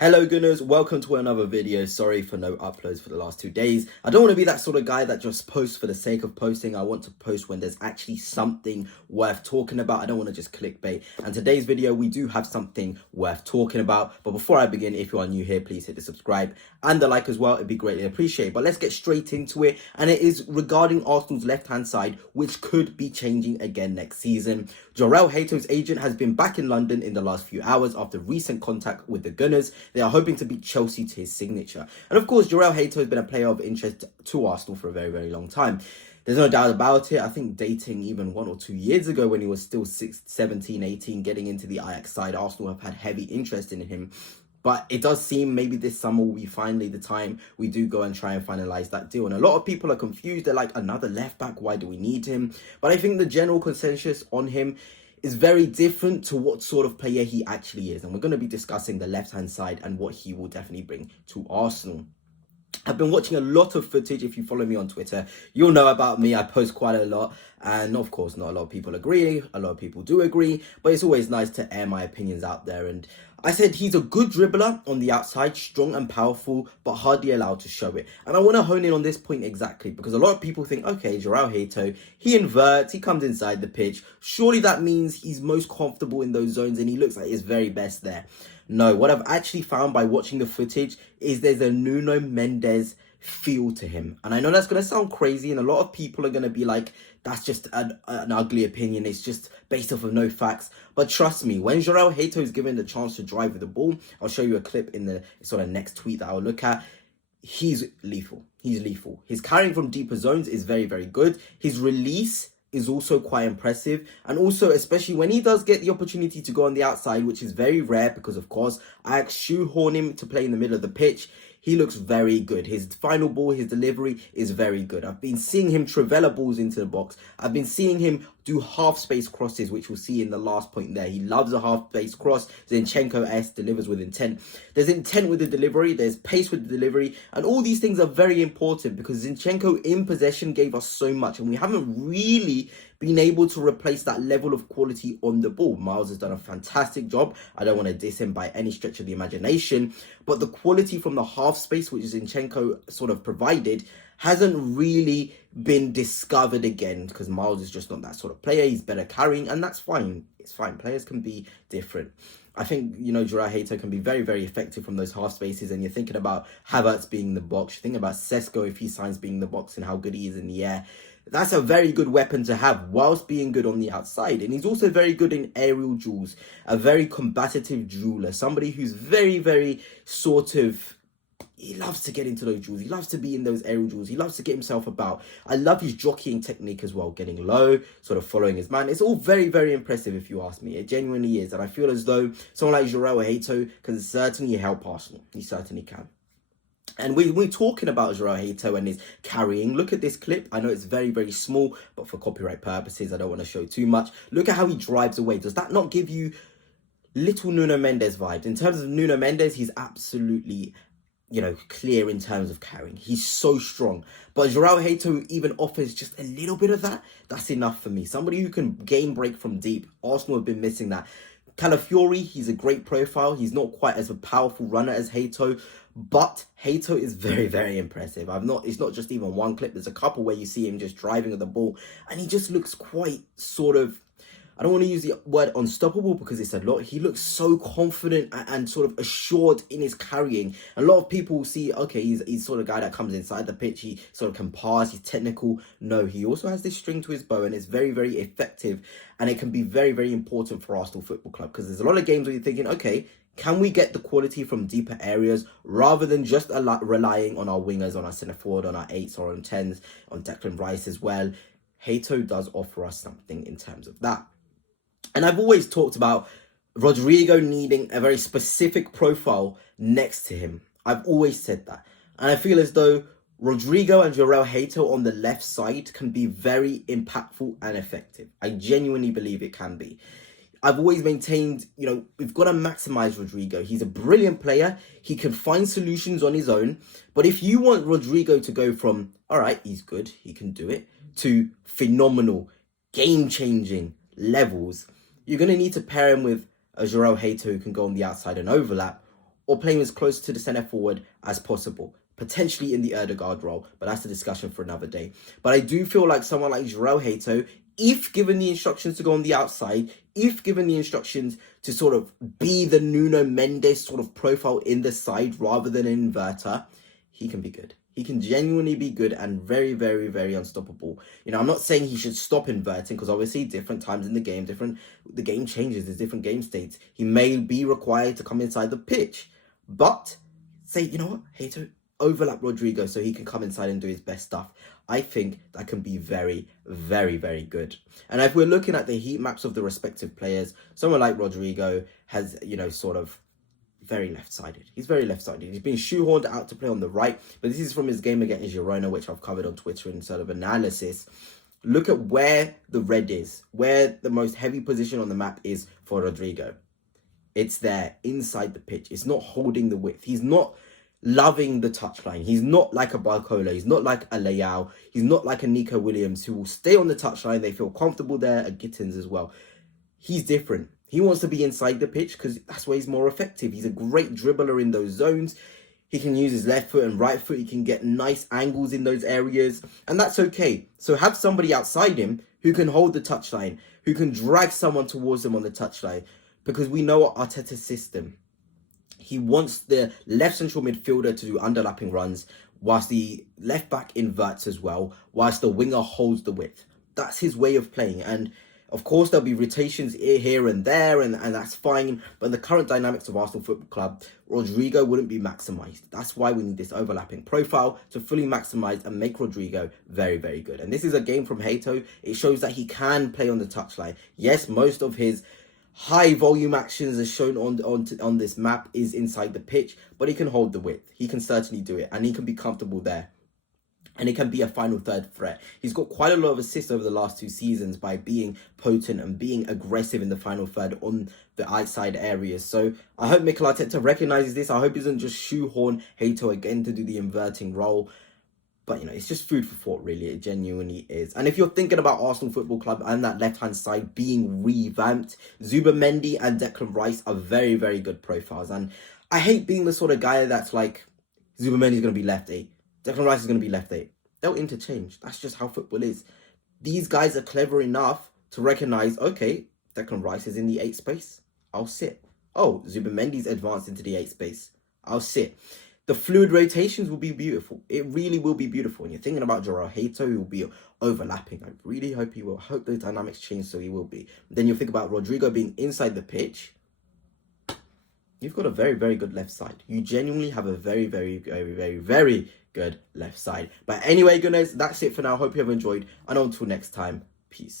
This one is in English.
Hello Gunners, welcome to another video. Sorry for no uploads for the last 2 days. I don't want to be that sort of guy that just posts for the sake of posting. I want to post when there's actually something worth talking about. I don't want to just clickbait. And today's video, we do have something worth talking about. But before I begin, if you are new here, please hit the subscribe and the like as well. It'd be greatly appreciated. But let's get straight into it. And it is regarding Arsenal's left-hand side, which could be changing again next season. Jorel Hato's agent has been back in London in the last few hours after recent contact with the Gunners. They are hoping to beat Chelsea to his signature. And of course, Jorel Hato has been a player of interest to Arsenal for a very, very long time. There's no doubt about it. I think dating even 1 or 2 years ago when he was still 17, 18, getting into the Ajax side, Arsenal have had heavy interest in him. But it does seem maybe this summer will be finally the time we do go and try and finalise that deal. And a lot of people are confused. They're like, another left back, why do we need him? But I think the general consensus on him is very different to what sort of player he actually is. And we're going to be discussing the left-hand side and what he will definitely bring to Arsenal. I've been watching a lot of footage. If you follow me on Twitter, you'll know about me. I post quite a lot. And of course, not a lot of people agree. A lot of people do agree. But it's always nice to air my opinions out there. And I said he's a good dribbler on the outside, strong and powerful, but hardly allowed to show it. And I want to hone in on this point exactly, because a lot of people think, okay, Jorel Hato, he inverts, he comes inside the pitch. Surely that means he's most comfortable in those zones and he looks like his very best there. No, what I've actually found by watching the footage is there's a Nuno Mendes feel to him. And I know that's going to sound crazy and a lot of people are going to be like, that's just an ugly opinion. It's just based off of no facts. But trust me, when Jorel Hato is given the chance to drive with the ball, I'll show you a clip in the sort of next tweet that I'll look at. He's lethal. He's lethal. His carrying from deeper zones is very, very good. His release is also quite impressive. And also, especially when he does get the opportunity to go on the outside, which is very rare because, of course, I shoehorn him to play in the middle of the pitch. He looks very good. His final ball, his delivery is very good. I've been seeing him trivela balls into the box. I've been seeing him do half-space crosses, which we'll see in the last point there. He loves a half-space cross. Zinchenko-esque, delivers with intent. There's intent with the delivery. There's pace with the delivery. And all these things are very important because Zinchenko in possession gave us so much. And we haven't really been able to replace that level of quality on the ball. Miles has done a fantastic job. I don't want to diss him by any stretch of the imagination. But the quality from the half space, which Zinchenko sort of provided, hasn't really been discovered again because Miles is just not that sort of player. He's better carrying, and that's fine. It's fine. Players can be different. I think, Jorel Hato can be very, very effective from those half spaces. And you're thinking about Havertz being in the box. You're thinking about Sesko if he signs being in the box and how good he is in the air. That's a very good weapon to have whilst being good on the outside. And he's also very good in aerial duels. A very combative dueler. Somebody who's very, very sort of... He loves to get into those duels. He loves to be in those aerial duels. He loves to get himself about. I love his jockeying technique as well. Getting low, sort of following his man. It's all very, very impressive if you ask me. It genuinely is. And I feel as though someone like Jorel Hato can certainly help Arsenal. He certainly can. And we're talking about Jorel Hato and his carrying. Look at this clip. I know it's very, very small, but for copyright purposes, I don't want to show too much. Look at how he drives away. Does that not give you little Nuno Mendes vibes? In terms of Nuno Mendes, he's absolutely, clear in terms of carrying. He's so strong. But Jorel Hato even offers just a little bit of that. That's enough for me. Somebody who can game break from deep. Arsenal have been missing that. Calafiori, he's a great profile. He's not quite as a powerful runner as Hato, but Hato is very, very impressive. It's not just even one clip. There's a couple where you see him just driving at the ball, and he just looks quite sort of, I don't want to use the word unstoppable because it's a lot. He looks so confident and sort of assured in his carrying. A lot of people will see, okay, he's sort of guy that comes inside the pitch. He sort of can pass. He's technical. No, he also has this string to his bow and it's very, very effective. And it can be very, very important for Arsenal Football Club because there's a lot of games where you're thinking, okay, can we get the quality from deeper areas rather than just relying on our wingers, on our centre forward, on our 8s or on 10s, on Declan Rice as well? Hato does offer us something in terms of that. And I've always talked about Rodrigo needing a very specific profile next to him. I've always said that. And I feel as though Rodrigo and Jorel Hato on the left side can be very impactful and effective. I genuinely believe it can be. I've always maintained, we've got to maximize Rodrigo. He's a brilliant player. He can find solutions on his own. But if you want Rodrigo to go from, all right, he's good, he can do it, to phenomenal, game-changing levels, you're going to need to pair him with a Jorel Hato who can go on the outside and overlap, or play him as close to the centre forward as possible. Potentially in the Erdegaard role, but that's a discussion for another day. But I do feel like someone like João Heito, if given the instructions to go on the outside, if given the instructions to sort of be the Nuno Mendes sort of profile in the side rather than an inverter, he can be good. He can genuinely be good and very, very, very unstoppable. You know, I'm not saying he should stop inverting, because obviously different times in the game, the game changes, there's different game states. He may be required to come inside the pitch, but say, you know what, Heito, overlap Rodrigo so he can come inside and do his best stuff. I think that can be very, very, very good. And if we're looking at the heat maps of the respective players, someone like Rodrigo has, you know, sort of very left-sided. He's very left-sided. He's been shoehorned out to play on the right, but this is from his game against Girona, which I've covered on Twitter in sort of analysis. Look at where the red is, where the most heavy position on the map is for Rodrigo. It's there, inside the pitch. It's not holding the width. He's not loving the touchline. He's not like a Barcola. He's not like a Leao. He's not like a Nico Williams who will stay on the touchline. They feel comfortable there. A Gittins as well. He's different. He wants to be inside the pitch because that's where he's more effective. He's a great dribbler in those zones. He can use his left foot and right foot. He can get nice angles in those areas. And that's okay. So have somebody outside him who can hold the touchline, who can drag someone towards him on the touchline. Because we know Arteta's system. He wants the left central midfielder to do underlapping runs, whilst the left back inverts as well, whilst the winger holds the width. That's his way of playing. And of course, there'll be rotations here and there, and that's fine. But in the current dynamics of Arsenal Football Club, Rodrigo wouldn't be maximised. That's why we need this overlapping profile to fully maximise and make Rodrigo very, very good. And this is a game from Heito. It shows that he can play on the touchline. Yes, most of his high volume actions as shown on this map is inside the pitch, but he can hold the width. He can certainly do it, and he can be comfortable there. And it can be a final third threat. He's got quite a lot of assists over the last 2 seasons by being potent and being aggressive in the final third on the outside areas. So I hope Mikel Arteta recognises this. I hope he doesn't just shoehorn Heito again to do the inverting role. But, you know, it's just food for thought, really. It genuinely is. And if you're thinking about Arsenal Football Club and that left-hand side being revamped, Zubimendi and Declan Rice are very, very good profiles. And I hate being the sort of guy that's like, Zubimendi's going to be left 8. Declan Rice is going to be left 8. They'll interchange. That's just how football is. These guys are clever enough to recognise, okay, Declan Rice is in the 8 space. I'll sit. Oh, Zubimendi's advanced into the 8 space. I'll sit. The fluid rotations will be beautiful. It really will be beautiful. And you're thinking about João Heito, who will be overlapping. I really hope he will. I hope those dynamics change, so he will be. Then you'll think about Rodrigo being inside the pitch. You've got a very, very good left side. You genuinely have a very, very, very, very, very good left side. But anyway, goodness, that's it for now. Hope you have enjoyed. And until next time, peace.